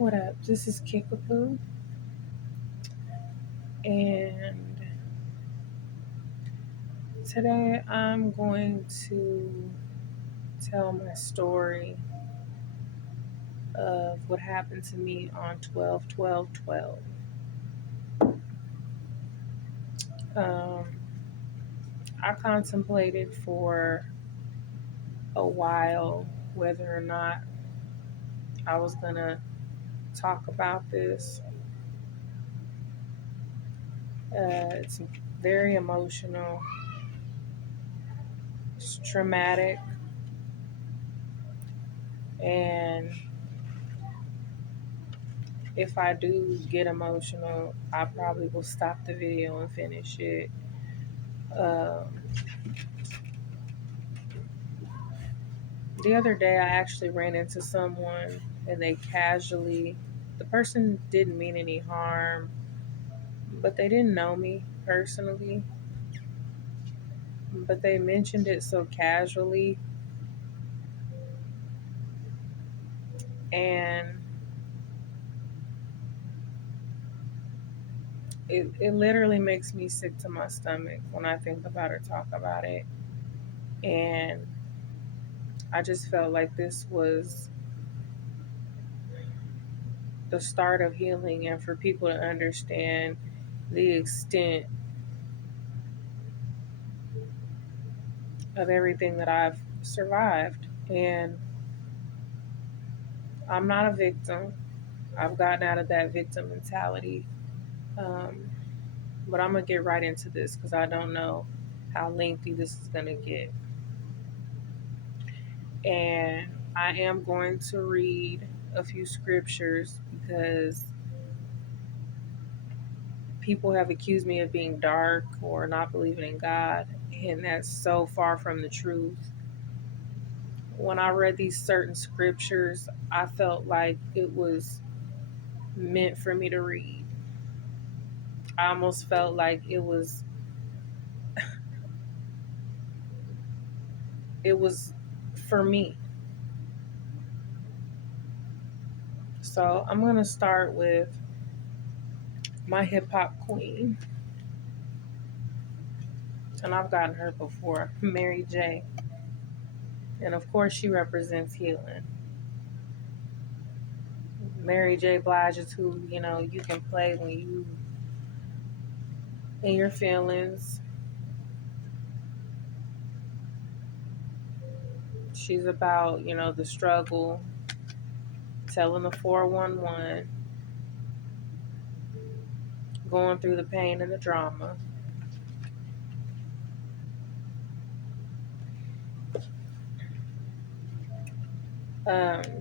What up? This is Kickapoo, and today I'm going to tell my story of what happened to me on 12/12/12. Um, I contemplated for a while whether or not I was going to talk about this. It's very emotional, it's traumatic, and if I do get emotional, I probably will stop the video and finish it. Um, the other day, I actually ran into someone and the person didn't mean any harm, but they didn't know me personally. But they mentioned it so casually, and it literally makes me sick to my stomach when I think about it, talk about it. And I just felt like this was the start of healing and for people to understand the extent of everything that I've survived. And I'm not a victim. I've gotten out of that victim mentality. Um, but I'm going to get right into this because I don't know how lengthy this is going to get. And I am going to read a few scriptures because people have accused me of being dark or not believing in God, and that's so far from the truth. When I read these certain scriptures, I felt like it was meant for me to read. I almost felt like it was for me. So I'm gonna start with my hip hop queen, and I've gotten her before, Mary J. And of course, she represents healing. Mary J. Blige is who you can play when you in your feelings. She's about the struggle, telling the 411, going through the pain and the drama.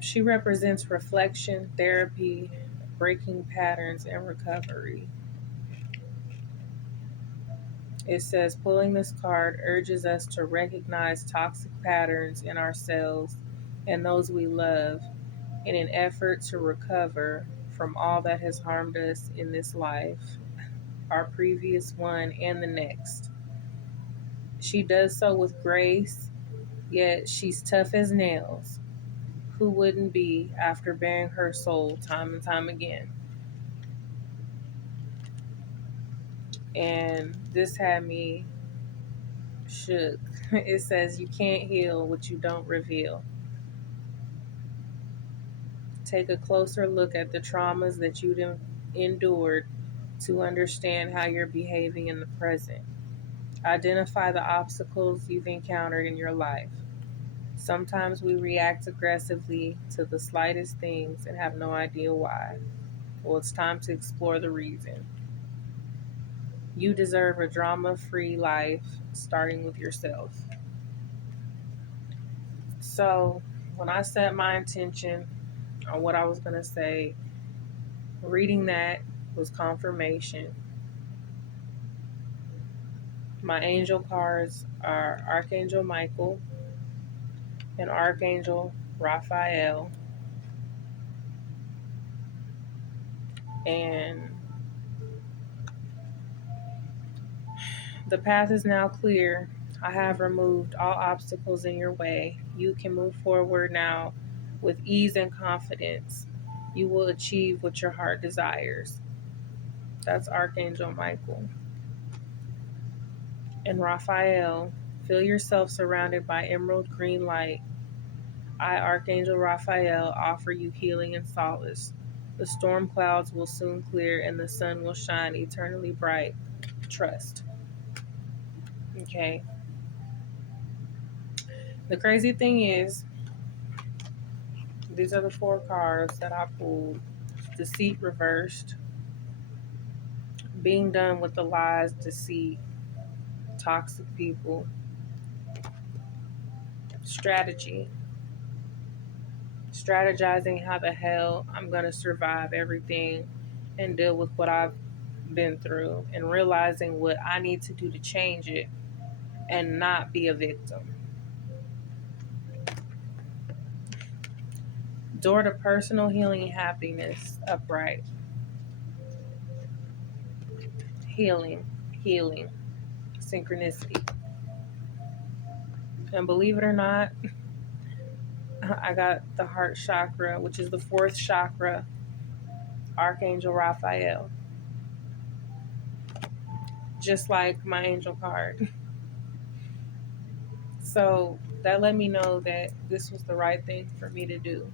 She represents reflection, therapy, breaking patterns, and recovery. It says pulling this card urges us to recognize toxic patterns in ourselves and those we love in an effort to recover from all that has harmed us in this life, our previous one, and the next. She does so with grace, yet she's tough as nails. Who wouldn't be after bearing her soul time and time again? And this had me shook. It says, you can't heal what you don't reveal. Take a closer look at the traumas that you've endured to understand how you're behaving in the present. Identify the obstacles you've encountered in your life. Sometimes we react aggressively to the slightest things and have no idea why. Well, it's time to explore the reason. You deserve a drama-free life, starting with yourself. So, when I set my intention on what I was going to say, reading that was confirmation. My angel cards are Archangel Michael and Archangel Raphael. And the path is now clear. I have removed all obstacles in your way. You can move forward now with ease and confidence. You will achieve what your heart desires. That's Archangel Michael. And Raphael, feel yourself surrounded by emerald green light. I, Archangel Raphael, offer you healing and solace. The storm clouds will soon clear and the sun will shine eternally bright. Trust. Okay. The crazy thing is, these are the four cards that I pulled: deceit reversed, being done with the lies, deceit, toxic people, strategy, strategizing how the hell I'm going to survive everything and deal with what I've been through, and realizing what I need to do to change it and not be a victim. Door to personal healing and happiness, upright. Healing, healing, synchronicity. And believe it or not, I got the heart chakra, which is the fourth chakra, Archangel Raphael, just like my angel card. So that let me know that this was the right thing for me to do.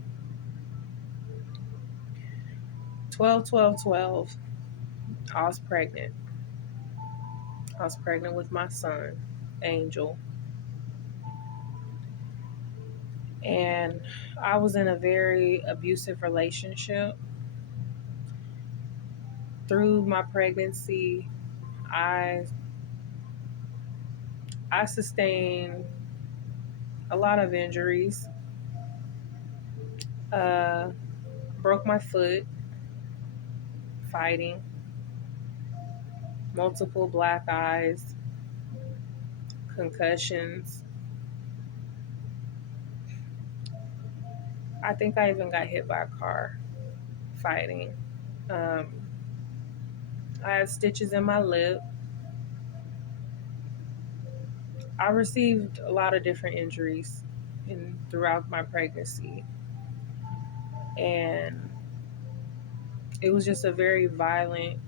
12, 12, 12. I was pregnant. I was pregnant with my son, Angel. And I was in a very abusive relationship. Through my pregnancy, I I sustained a lot of injuries. Uh, broke my foot fighting, multiple black eyes, concussions. I think I even got hit by a car fighting. Um, I had stitches in my lip. I received a lot of different injuries throughout my pregnancy, and it was just a very violent,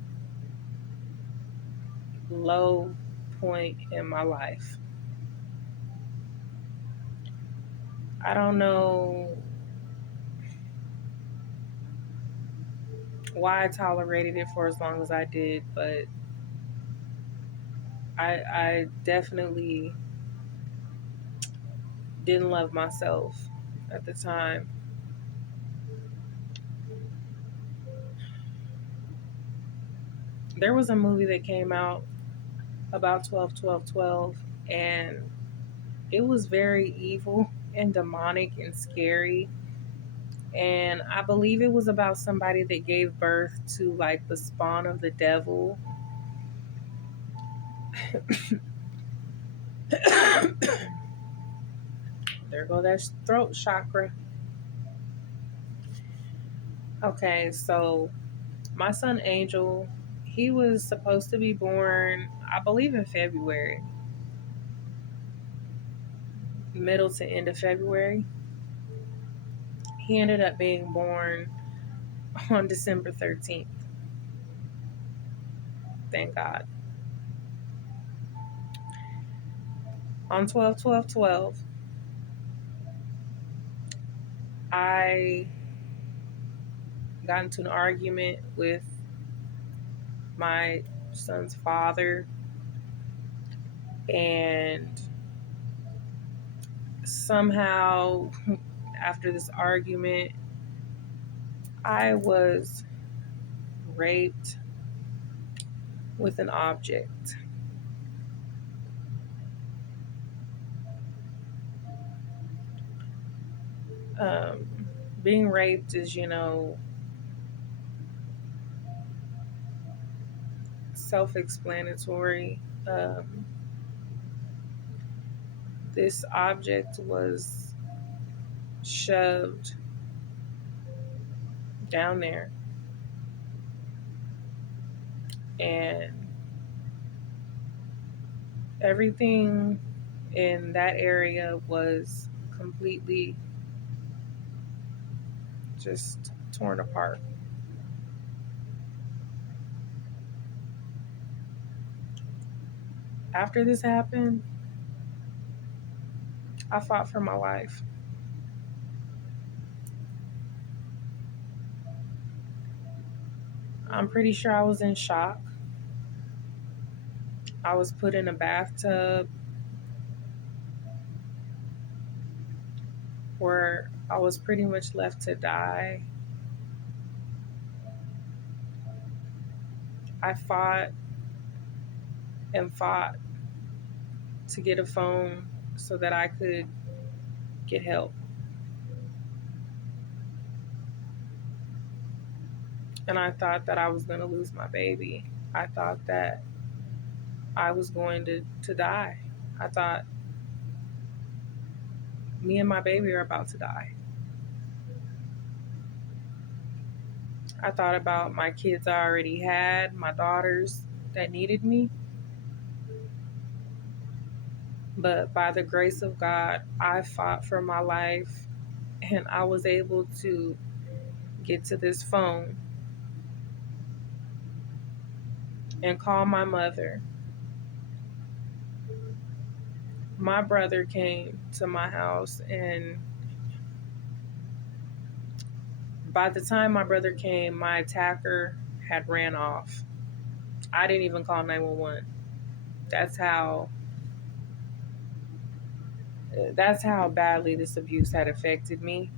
low point in my life. I don't know why I tolerated it for as long as I did, but I definitely didn't love myself at the time. There was a movie that came out about 12, 12, 12, and it was very evil and demonic and scary. And I believe it was about somebody that gave birth to like the spawn of the devil. There go that throat chakra. Okay, so my son Angel, he was supposed to be born, I believe, in February, middle to end of February. He ended up being born on December 13th. Thank God. On 12, 12, 12, I got into an argument with my son's father, and somehow after this argument, I was raped with an object. Um, being raped is, self explanatory. This object was shoved down there, and everything in that area was completely just torn apart. After this happened, I fought for my life. I'm pretty sure I was in shock. I was put in a bathtub where I was pretty much left to die. I fought and fought to get a phone so that I could get help. And I thought that I was going to lose my baby. I thought that I was going to die. I thought me and my baby are about to die. I thought about my kids I already had, my daughters that needed me. But by the grace of God, I fought for my life and I was able to get to this phone and call my mother. My brother came to my house, and by the time my brother came, my attacker had ran off. I didn't even call 911. That's how that's how badly this abuse had affected me.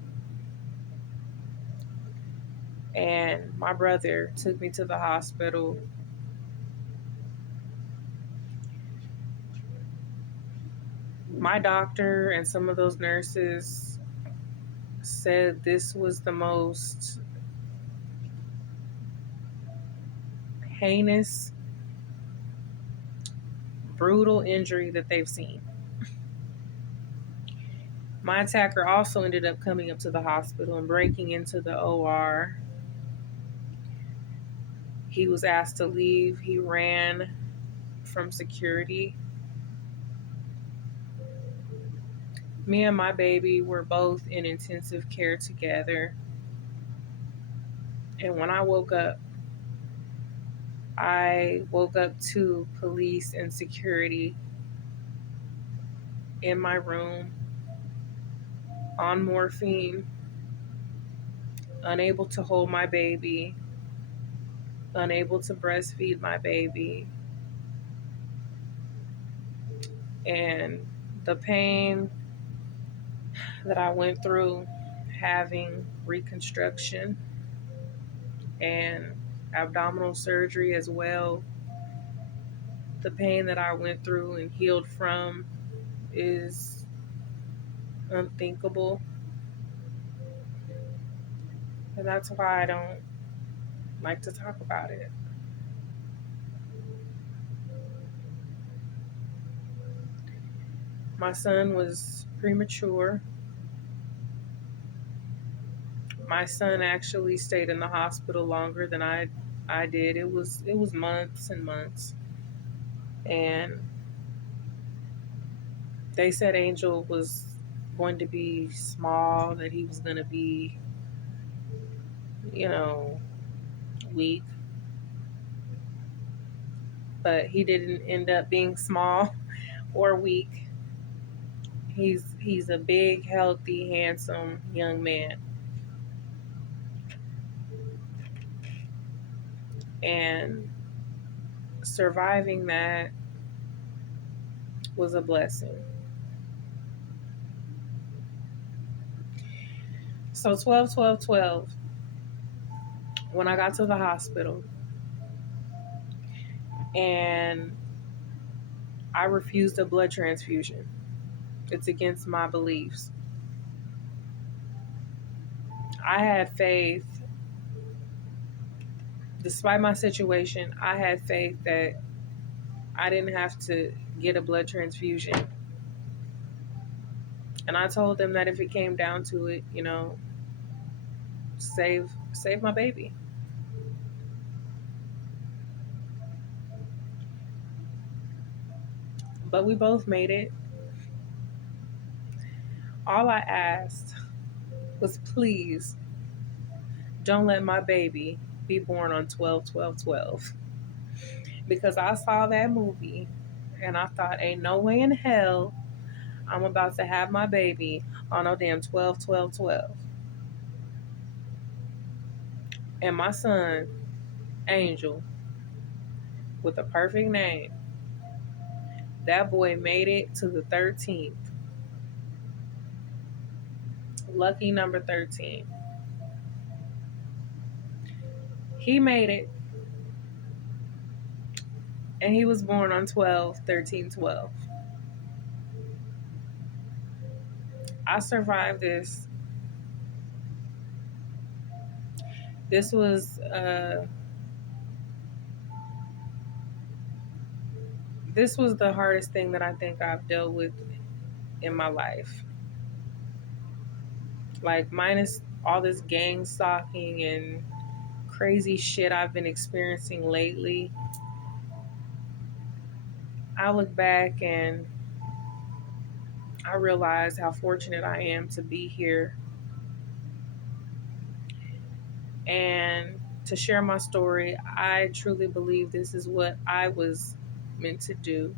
And my brother took me to the hospital. My doctor and some of those nurses said this was the most heinous, brutal injury that they've seen. My attacker also ended up coming up to the hospital and breaking into the OR. He was asked to leave. He ran from security. Me and my baby were both in intensive care together. And when I woke up to police and security in my room on morphine, unable to hold my baby, unable to breastfeed my baby. And the pain that I went through having reconstruction and abdominal surgery as well, the pain that I went through and healed from is unthinkable. And that's why I don't like to talk about it. My son was premature. My son actually stayed in the hospital longer than I did. It was months and months. And they said Angel was going to be small, that he was going to be, you know, weak. But he didn't end up being small or weak. He's a big, healthy, handsome young man. And surviving that was a blessing. So 12, 12, 12. When I got to the hospital and I refused a blood transfusion. It's against my beliefs. I had faith, despite my situation, I had faith that I didn't have to get a blood transfusion. And I told them that if it came down to it, save my baby. But we both made it. All I asked was, please don't let my baby be born on 12/12/12. Because I saw that movie and I thought, ain't no way in hell I'm about to have my baby on no damn 12/12/12. And my son, Angel, with a perfect name, that boy made it to the 13th. Lucky number 13. He made it, and he was born on 12/13/12. I survived this. This was this was the hardest thing that I think I've dealt with in my life. Like, minus all this gang stalking and crazy shit I've been experiencing lately, I look back and I realize how fortunate I am to be here and to share my story. I truly believe this is what I was meant to do.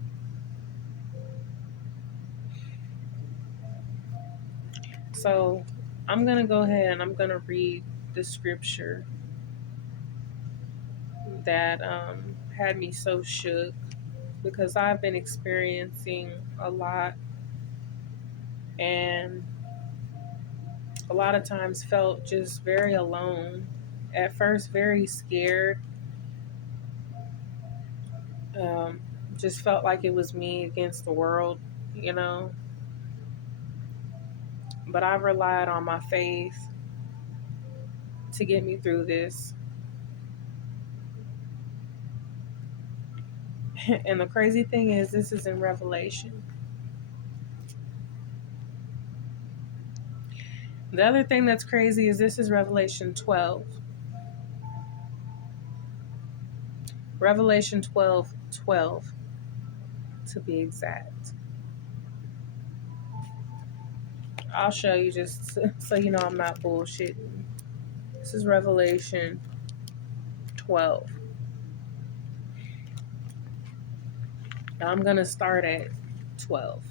So I'm going to go ahead and I'm going to read the scripture that had me so shook, because I've been experiencing a lot, and a lot of times felt just very alone. At first, very scared. Um, just felt like it was me against the world, you know. But I relied on my faith to get me through this. And the crazy thing is, this is in Revelation. The other thing that's crazy is this is Revelation 12. Revelation 12:12, to be exact. I'll show you just so you know I'm not bullshitting. This is Revelation 12. Now I'm going to start at 12.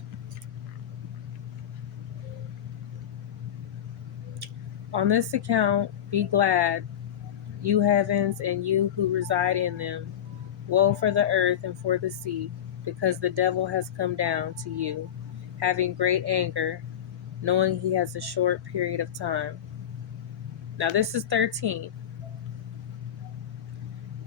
On this account, be glad, you heavens and you who reside in them. Woe for the earth and for the sea, because the devil has come down to you, having great anger, knowing he has a short period of time. Now this is 13.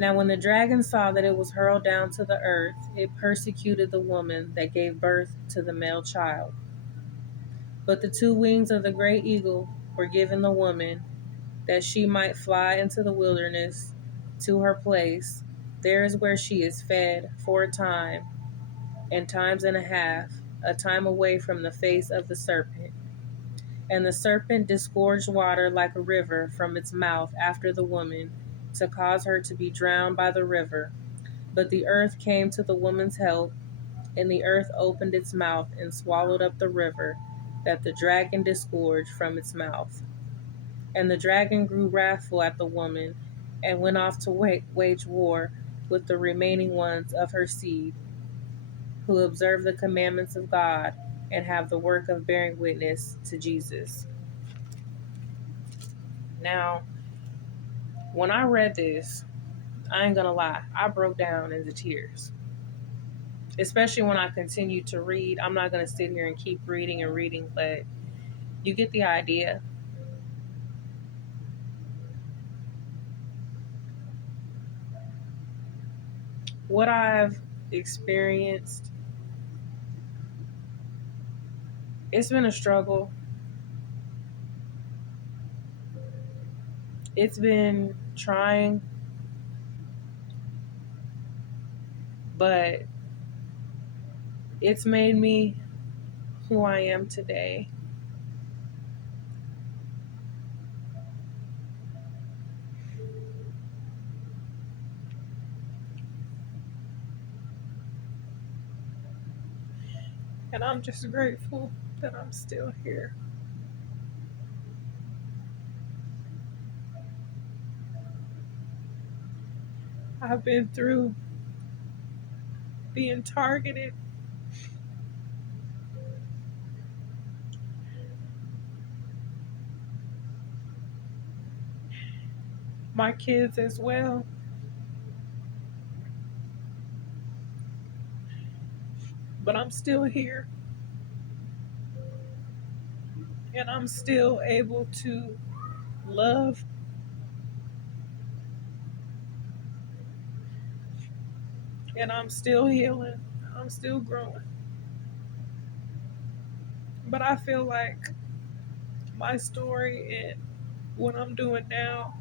Now when the dragon saw that it was hurled down to the earth, it persecuted the woman that gave birth to the male child. But the two wings of the great eagle were given the woman, that she might fly into the wilderness to her place. There is where she is fed for a time, and times and a half, a time away from the face of the serpent. And the serpent disgorged water like a river from its mouth after the woman, to cause her to be drowned by the river. But the earth came to the woman's help, and the earth opened its mouth and swallowed up the river that the dragon disgorged from its mouth. And the dragon grew wrathful at the woman, and went off to wage war with the remaining ones of her seed, who observe the commandments of God and have the work of bearing witness to Jesus. Now, when I read this, I ain't gonna lie, I broke down into tears. Especially when I continued to read. I'm not gonna sit here and keep reading and reading, but you get the idea. What I've experienced, it's been a struggle. It's been trying, but it's made me who I am today. And I'm just grateful that I'm still here. I've been through being targeted. My kids as well. But I'm still here and I'm still able to love, and I'm still healing. I'm still growing. But I feel like my story and what I'm doing now,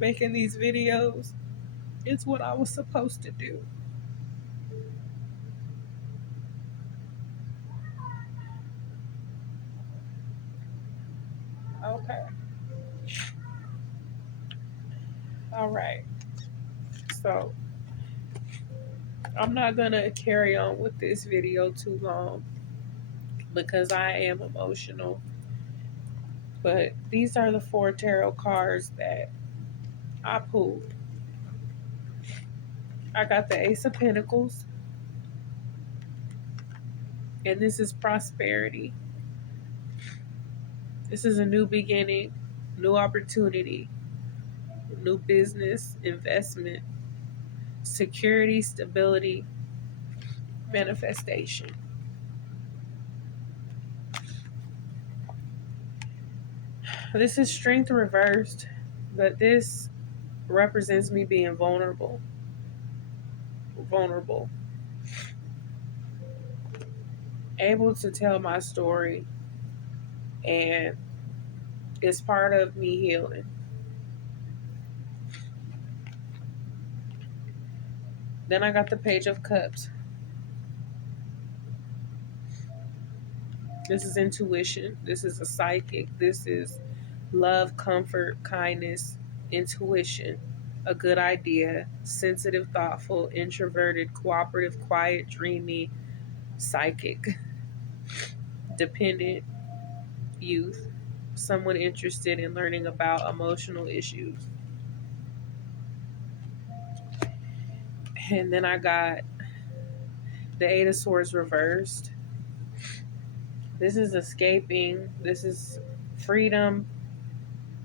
making these videos, it's what I was supposed to do. Okay. All right. So I'm not going to carry on with this video too long because I am emotional. But these are the 4 tarot cards that I pulled. I got the Ace of Pentacles, and this is prosperity. This is a new beginning, new opportunity, new business, investment, security, stability, manifestation. This is strength reversed, but this represents me being vulnerable, able to tell my story, and it's part of me healing. Then I got the Page of Cups. This is intuition. This is a psychic. This is love, comfort, kindness, intuition, a good idea, sensitive, thoughtful, introverted, cooperative, quiet, dreamy, psychic, dependent, youth, someone interested in learning about emotional issues. And then I got the Eight of Swords reversed. This is escaping. This is freedom.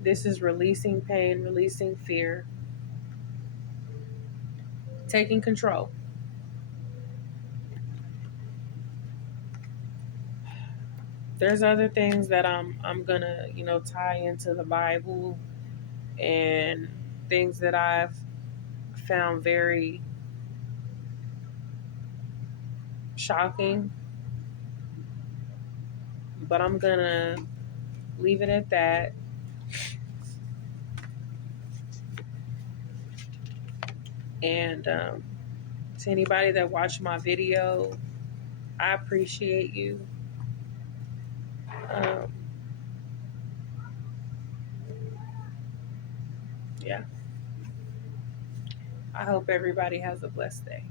This is releasing pain, releasing fear, taking control. There's other things that I'm gonna, tie into the Bible and things that I've found very shocking, but I'm gonna leave it at that. And to anybody that watched my video, I appreciate you. Um, yeah, I hope everybody has a blessed day.